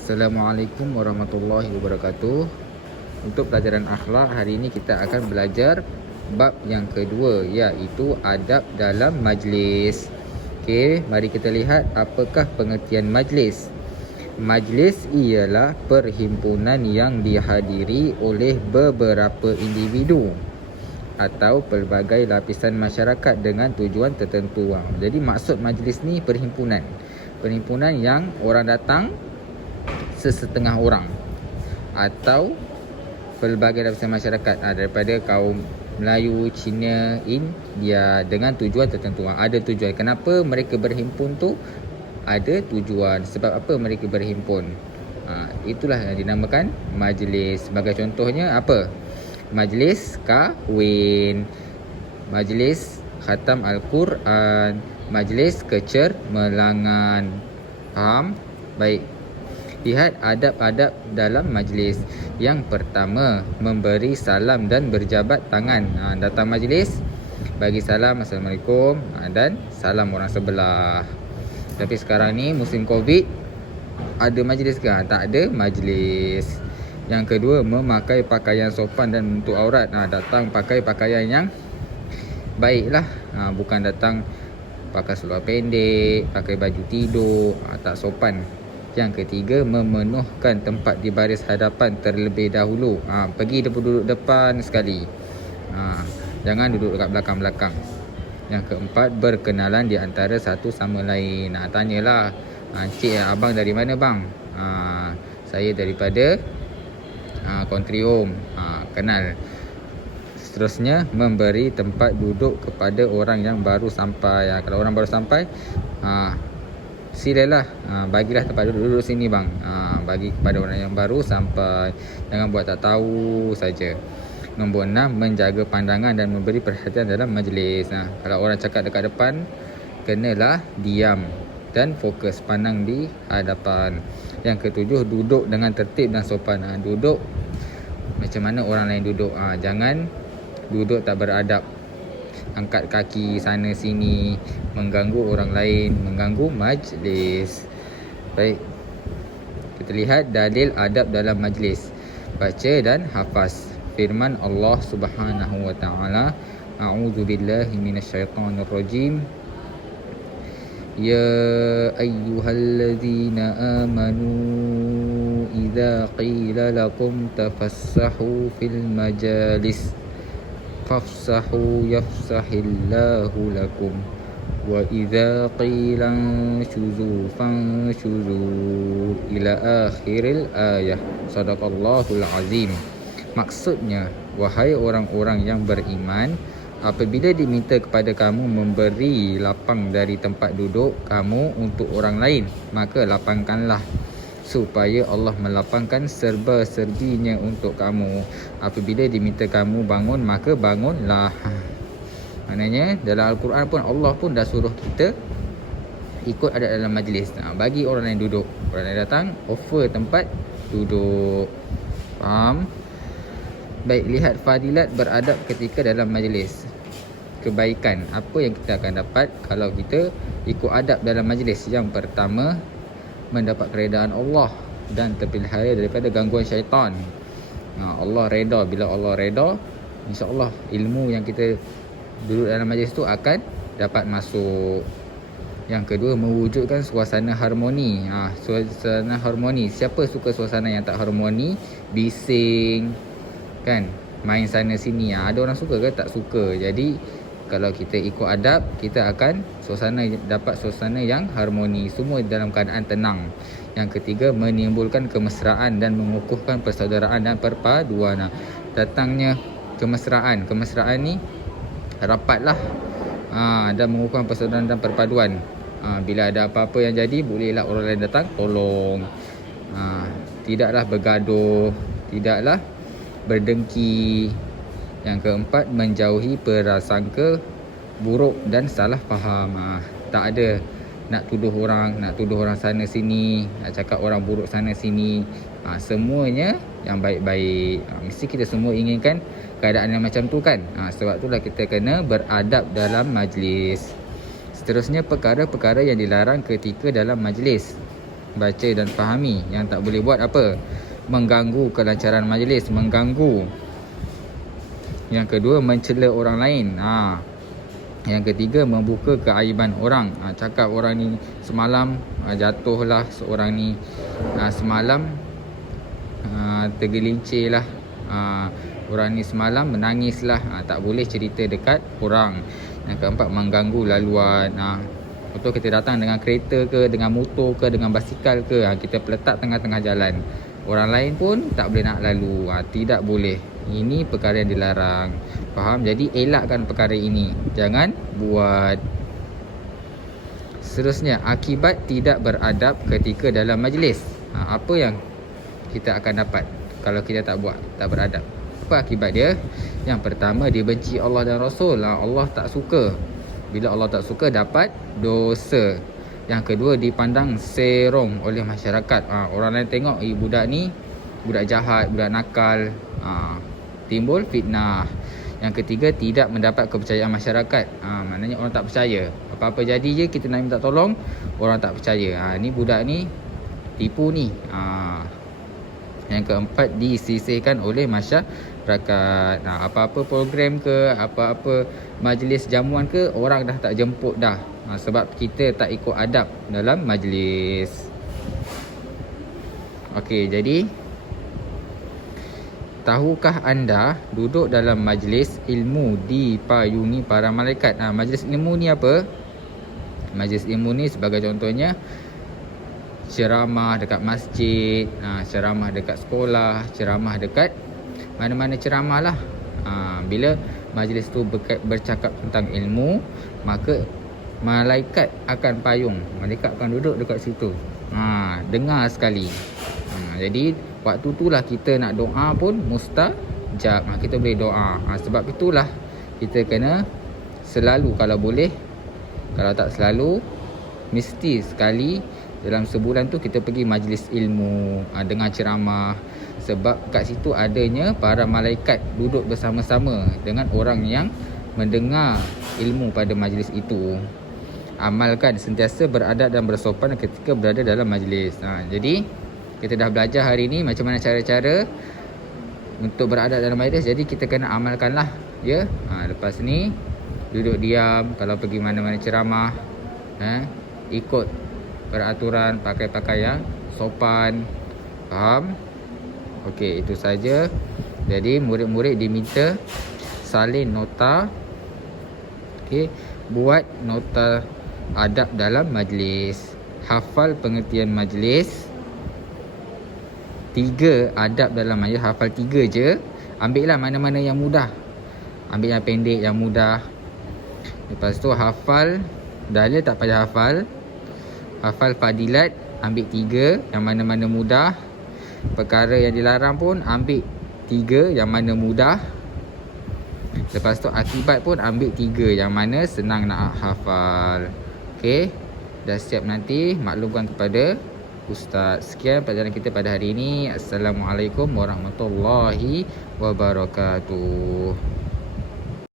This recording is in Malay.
Assalamualaikum warahmatullahi wabarakatuh. Untuk pelajaran akhlak hari ini kita akan belajar bab yang kedua, iaitu adab dalam majlis. Okey, mari kita lihat apakah pengertian majlis. Majlis ialah perhimpunan yang dihadiri oleh beberapa individu atau pelbagai lapisan masyarakat dengan tujuan tertentu. Jadi maksud majlis ni perhimpunan. Perhimpunan yang orang datang sesetengah orang atau pelbagai lapisan masyarakat daripada kaum Melayu, Cina, India dengan tujuan tertentu. Ada tujuan. Kenapa mereka berhimpun tu? Ada tujuan. Sebab apa mereka berhimpun? Itulah yang dinamakan majlis. Sebagai contohnya apa? Majlis kahwin, majlis khatam Al-Quran, majlis kecermelangan. Faham? Baik. Lihat adab-adab dalam majlis. Yang pertama, memberi salam dan berjabat tangan. Datang majlis, bagi salam, Assalamualaikum, dan salam orang sebelah. Tapi sekarang ni musim Covid, ada majlis ke? Tak ada majlis. Yang kedua, memakai pakaian sopan dan menutup aurat. Datang pakai pakaian yang baiklah. Bukan datang pakai seluar pendek, pakai baju tidur, tak sopan. Yang ketiga, memenuhkan tempat di baris hadapan terlebih dahulu. Pergi duduk depan sekali. Jangan duduk dekat belakang-belakang. Yang keempat, berkenalan di antara satu sama lain. Tanyalah, Encik, abang dari mana bang? Saya daripada Country Home. Kenal. Seterusnya, memberi tempat duduk kepada orang yang baru sampai. Kalau orang baru sampai, silalah, bagilah tempat duduk sini bang. Bagi kepada orang yang baru sampai. Jangan buat tak tahu saja. Nombor 6, menjaga pandangan dan memberi perhatian dalam majlis. Kalau orang cakap dekat depan, kenalah diam dan fokus pandang di hadapan. Yang ketujuh, duduk dengan tertib dan sopan. Duduk macam mana orang lain duduk. Jangan duduk tak beradab, angkat kaki sana sini, mengganggu orang lain, mengganggu majlis. Baik, kita lihat dalil adab dalam majlis. Baca dan hafaz firman Allah Subhanahu wa taala, a'udzubillahi minasyaitonirrajim. Ya ayyuhallazina amanu idza qila lakum tafassahu fil majalis fafsahu yafsahillahu lakum wa idza qila syuzu fanshuzu ila akhiril ayah. Sadaqallahul azim. Maksudnya, wahai orang-orang yang beriman, apabila diminta kepada kamu memberi lapang dari tempat duduk kamu untuk orang lain, maka lapangkanlah, supaya Allah melapangkan serba-serbinya untuk kamu. Apabila diminta kamu bangun, maka bangunlah. Maknanya dalam Al-Quran pun Allah pun dah suruh kita ikut adab dalam majlis. Bagi orang lain duduk, orang lain datang, offer tempat duduk. Faham? Baik, lihat fadilat beradab ketika dalam majlis. Kebaikan apa yang kita akan dapat kalau kita ikut adab dalam majlis. Yang pertama, mendapat keredaan Allah dan terpelihara daripada gangguan syaitan. Allah reda. Bila Allah reda, insya-Allah ilmu yang kita duduk dalam majlis tu akan dapat masuk. Yang kedua, mewujudkan suasana harmoni. Suasana harmoni. Siapa suka suasana yang tak harmoni? Bising, kan? Main sana sini. Ada orang suka ke? Tak suka. Jadi kalau kita ikut adab, kita akan dapat suasana yang harmoni. Semua dalam keadaan tenang. Yang ketiga, menimbulkan kemesraan dan mengukuhkan persaudaraan dan perpaduan. Datangnya kemesraan. Kemesraan ni rapatlah. Dan mengukuhkan persaudaraan dan perpaduan. Bila ada apa-apa yang jadi, bolehlah orang lain datang tolong. Tidaklah bergaduh, tidaklah berdengki. Yang keempat, menjauhi prasangka buruk dan salah faham. Tak ada nak tuduh orang sana sini, nak cakap orang buruk sana sini. Semuanya yang baik-baik. Mesti kita semua inginkan keadaan yang macam tu, kan? Sebab itulah kita kena beradab dalam majlis. Seterusnya, perkara-perkara yang dilarang ketika dalam majlis. baca dan fahami. Yang tak boleh buat apa? Mengganggu kelancaran majlis, mengganggu. Yang kedua, mencela orang lain. Yang ketiga, membuka keaiban orang. Cakap orang ni semalam jatuhlah seorang ni, semalam tergelincir lah, orang ni semalam menangislah. Tak boleh cerita dekat orang. Yang keempat, mengganggu laluan. Betul, kita datang dengan kereta ke, dengan motor ke, dengan basikal ke, kita letak tengah-tengah jalan, orang lain pun tak boleh nak lalu. Tidak boleh. Ini perkara yang dilarang. Faham? Jadi elakkan perkara ini, jangan buat. Seterusnya, akibat tidak beradab ketika dalam majlis. Apa yang kita akan dapat kalau kita tak buat, tak beradab? Apa akibat dia? Yang pertama, dibenci Allah dan Rasul. Allah tak suka. Bila Allah tak suka, dapat dosa. Yang kedua, dipandang serong oleh masyarakat. Orang lain tengok, budak ni budak jahat, budak nakal. Timbul fitnah. Yang ketiga, tidak mendapat kepercayaan masyarakat. Maknanya orang tak percaya. Apa-apa jadi je kita nak minta tolong, orang tak percaya. Ni budak ni tipu ni. Yang keempat, disisihkan oleh masyarakat. Apa-apa program ke, apa-apa majlis jamuan ke, orang dah tak jemput dah. Sebab kita tak ikut adab dalam majlis. Okey, jadi tahukah anda duduk dalam majlis ilmu dipayungi para malaikat? Majlis ilmu ni apa? Majlis ilmu ni sebagai contohnya ceramah dekat masjid, ceramah dekat sekolah, ceramah dekat mana-mana ceramah lah. Bila majlis tu bercakap tentang ilmu, maka malaikat akan payung, malaikat akan duduk dekat situ, dengar sekali. Jadi waktu itulah kita nak doa pun mustajab. Kita boleh doa. Sebab itulah kita kena selalu, kalau boleh, kalau tak selalu, mesti sekali dalam sebulan tu kita pergi majlis ilmu, dengar ceramah. Sebab kat situ adanya para malaikat duduk bersama-sama dengan orang yang mendengar ilmu pada majlis itu. Amalkan sentiasa beradab dan bersopan ketika berada dalam majlis. Jadi kita dah belajar hari ni macam mana cara-cara untuk beradab dalam majlis. Jadi kita kena amalkanlah, ya. Lepas ni duduk diam kalau pergi mana-mana ceramah, ikut peraturan, pakai pakaian sopan. Faham? Okey, itu saja. Jadi murid-murid diminta salin nota. Okey, buat nota adab dalam majlis, hafal pengertian majlis, 3 adab dalam majlis, hafal 3 je. Ambil lah mana-mana yang mudah, ambil yang pendek, yang mudah. Lepas tu hafal dalil, tak payah hafal. Hafal fadilat, ambil 3 yang mana-mana mudah. Perkara yang dilarang pun ambil 3 yang mana mudah. Lepas tu akibat pun ambil 3 yang mana senang nak hafal. Okey, dah siap, nanti maklumkan kepada Ustaz. Sekian pelajaran kita pada hari ini. Assalamualaikum warahmatullahi wabarakatuh.